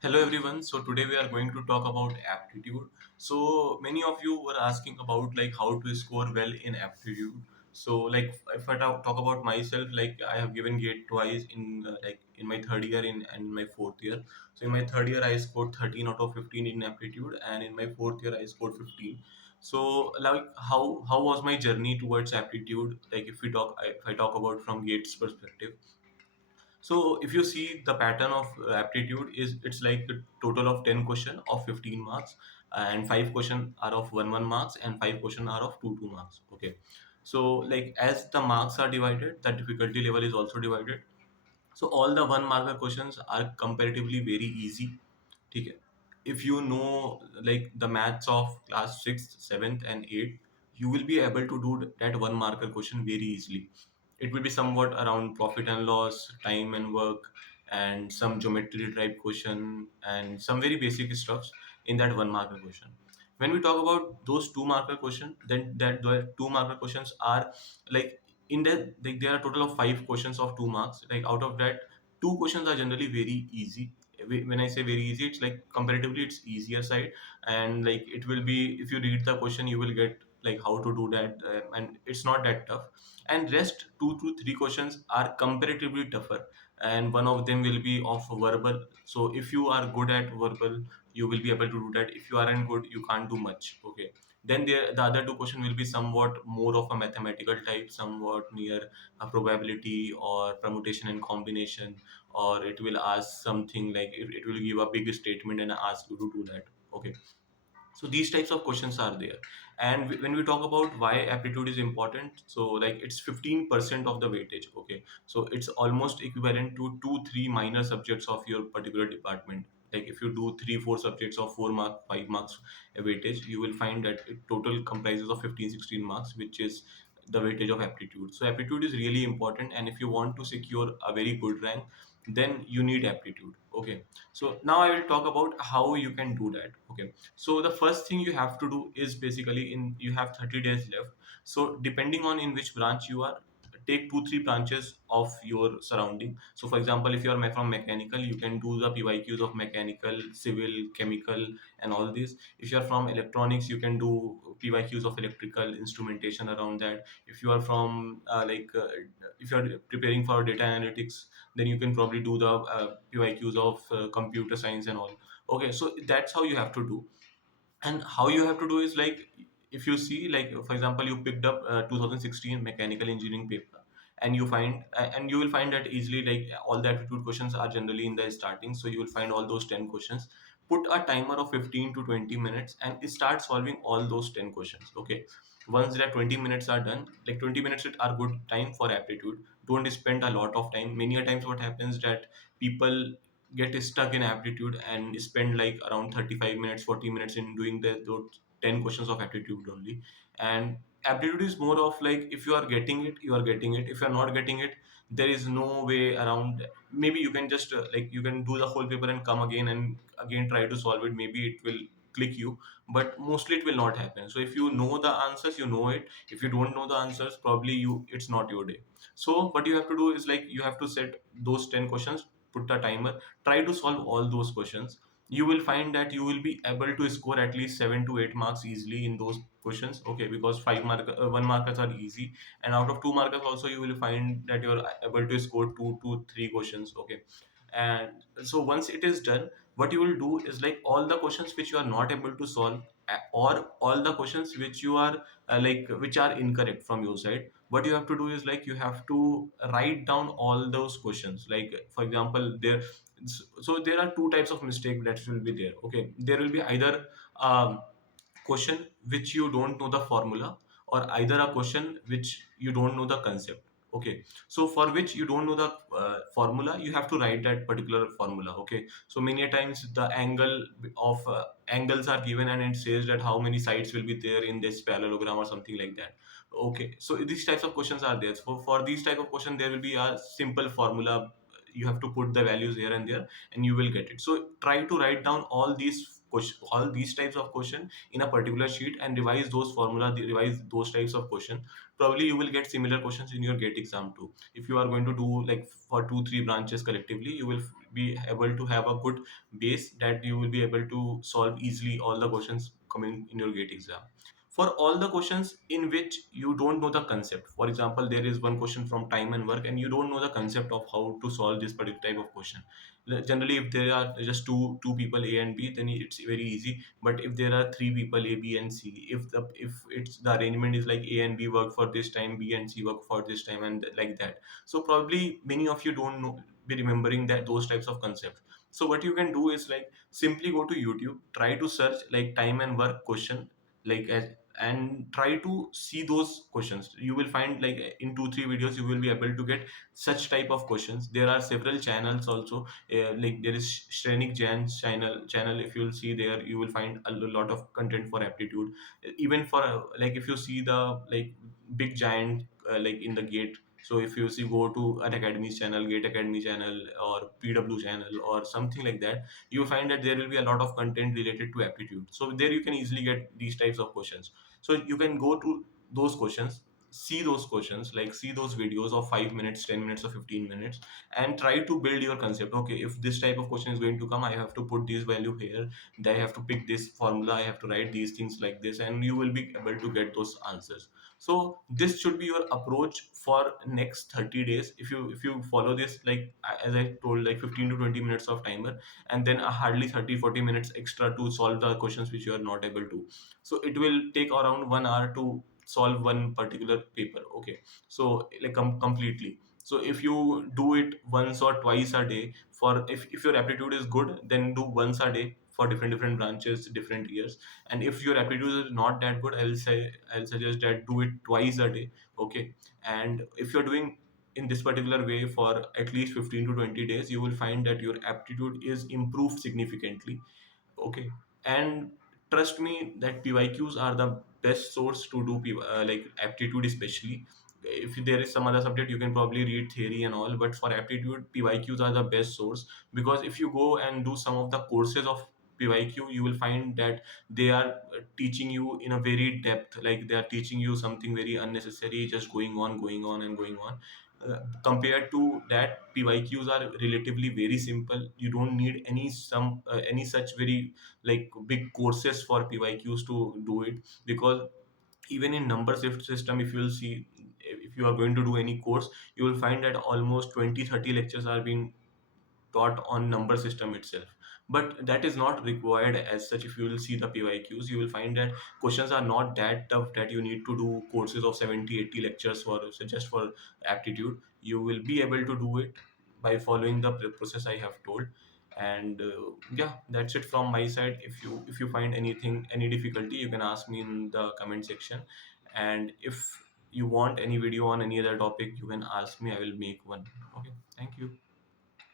Hello everyone. So today we are going to talk about aptitude. So many of you were asking about like how to score well in aptitude. So like if I talk about myself, like I have given gate twice in like in my third year and my fourth year. So in my third year I scored 13 out of 15 in aptitude, and in my fourth year I scored 15. So like how was my journey towards aptitude? Like if I talk about from gates perspective. So if you see the pattern of aptitude is it's like a total of 10 question of 15 marks, and 5 question are of 1 marks and 5 question are of 2 marks. Okay. So like as the marks are divided, the difficulty level is also divided. So all the 1 marker questions are comparatively very easy. ठीक है. If you know like the maths of class 6th, 7th and 8th, you will be able to do that 1 marker question very easily. It will be somewhat around profit and loss, time and work, and some geometry type question and some very basic stuffs in that 1 marker question. When we talk about those 2 marker question, then that the 2 marker questions are like in that like, there are a total of 5 questions of 2 marks. Like out of that, 2 questions are generally very easy. When I say very easy, it's like comparatively it's easier side, and like it will be if you read the question you will get like how to do that, and it's not that tough. And rest 2 to 3 questions are comparatively tougher, and one of them will be of verbal. So if you are good at verbal, you will be able to do that. If you aren't good, you can't do much. Okay. Then the other 2 question will be somewhat more of a mathematical type, somewhat near a probability or permutation and combination, or it will ask something like it will give a big statement and ask you to do that. Okay. So these types of questions are there. And when we talk about why aptitude is important, so like it's 15% of the weightage. Okay. So it's almost equivalent to 2 3 minor subjects of your particular department. Like if you do 3 4 subjects of 4 mark 5 marks weightage, you will find that it total comprises of 15 16 marks, which is the weightage of aptitude. So aptitude is really important, and if you want to secure a very good rank, then you need aptitude. Okay. So now I will talk about how you can do that. Okay. So the first thing you have to do is basically in you have 30 days left. So depending on in which branch you are, take 2 3 branches of your surrounding. So for example, if you are from mechanical, you can do the PYQs of mechanical, civil, chemical, and all this. If you are from electronics, you can do PYQs of electrical instrumentation around that. If you are from if you are preparing for data analytics, then you can probably do the PYQs of computer science and all. Okay, so that's how you have to do. And how you have to do is like if you see like for example you picked up 2016 mechanical engineering paper, and you will find that easily like all the aptitude questions are generally in the starting, so you will find all those 10 questions. Put a timer of 15 to 20 minutes and start solving all those 10 questions. Okay. Once that 20 minutes are done, like 20 minutes are good time for aptitude. Don't spend a lot of time. Many a times what happens that people get stuck in aptitude and spend like around 35 minutes 40 minutes in doing those 10 questions of aptitude only. And aptitude is more of like if you are getting it, you are getting it. If you are not getting it, there is no way around. Maybe you can just like you can do the whole paper and come again and again try to solve it. Maybe it will click you, but mostly it will not happen. So if you know the answers, you know it. If you don't know the answers, probably you it's not your day. So what you have to do is like you have to set those 10 questions, put a timer, try to solve all those questions. You will find that you will be able to score at least 7 to 8 marks easily in those questions. Okay, because 1 markers are easy, and out of 2 markers also you will find that you're able to score 2 to 3 questions. Okay. And so once it is done, what you will do is like all the questions which you are not able to solve, or all the questions which you are which are incorrect from your side, what you have to do is like you have to write down all those questions. Like for example, so there are 2 types of mistake that will be there. Okay. There will be either question which you don't know the formula, or either a question which you don't know the concept. Okay. So for which you don't know the formula, you have to write that particular formula. Okay. So many a times the angle of angles are given, and it says that how many sides will be there in this parallelogram or something like that. Okay. So these types of questions are there. So for these type of question, there will be a simple formula. You have to put the values here and there, and you will get it. So try to write down all these all these types of question in a particular sheet and revise those formula, revise those types of question, probably you will get similar questions in your GATE exam too. If you are going to do like for 2 3 branches collectively, you will be able to have a good base that you will be able to solve easily all the questions coming in your GATE exam. For all the questions in which you don't know the concept, for example, there is one question from time and work and you don't know the concept of how to solve this particular type of question. Generally, if there are just two people A and B, then it's very easy. But if there are three people A, B, and C, if the arrangement is like A and B work for this time, B and C work for this time, and like that, so probably many of you don't know, be remembering that those types of concepts. So what you can do is like simply go to YouTube, try to search like time and work question, like and try to see those questions. You will find like in 2 3 videos you will be able to get such type of questions. There are several channels also, like there is Shrenik Jain's channel. If you'll see there, you will find a lot of content for aptitude. Even for like if you see the like big giant like in the gate. So if you see, go to an academy's channel, Gate Academy channel, or PW channel, or something like that, you will find that there will be a lot of content related to aptitude. So there you can easily get these types of questions. So you can go to those questions, see those questions, like see those videos of 5 minutes, 10 minutes, or 15 minutes, and try to build your concept. Okay, if this type of question is going to come, I have to put this value here, then I have to pick this formula, I have to write these things like this, and you will be able to get those answers. So this should be your approach for next 30 days. If you follow this, like as I told, like 15 to 20 minutes of timer, and then a hardly 30 40 minutes extra to solve the questions which you are not able to. So it will take around 1 hour to solve one particular paper. Okay, so like completely. So if you do it once or twice a day, for if your aptitude is good, then do once a day for different branches, different years. And if your aptitude is not that good, I'll suggest that do it twice a day. Okay, and if you're doing in this particular way for at least 15 to 20 days, you will find that your aptitude is improved significantly. Okay, and trust me that PYQs are the best source to do like aptitude, especially if there is some other subject you can probably read theory and all, but for aptitude PYQs are the best source. Because if you go and do some of the courses of PYQ, you will find that they are teaching you in a very depth, like they are teaching you something very unnecessary, just going on and going on. Compared to that, PYQs are relatively very simple. You don't need any such very like big courses for PYQs to do it. Because even in number shift system, if you will see, if you are going to do any course, you will find that almost 20 30 lectures are being taught on number system itself. But that is not required as such. If you will see the PYQs, you will find that questions are not that tough that you need to do courses of 70 80 lectures for, so just for aptitude. You will be able to do it by following the process I have told. And yeah, that's it from my side. If you find anything, any difficulty, you can ask me in the comment section. And if you want any video on any other topic, you can ask me, I will make one. Okay, thank you.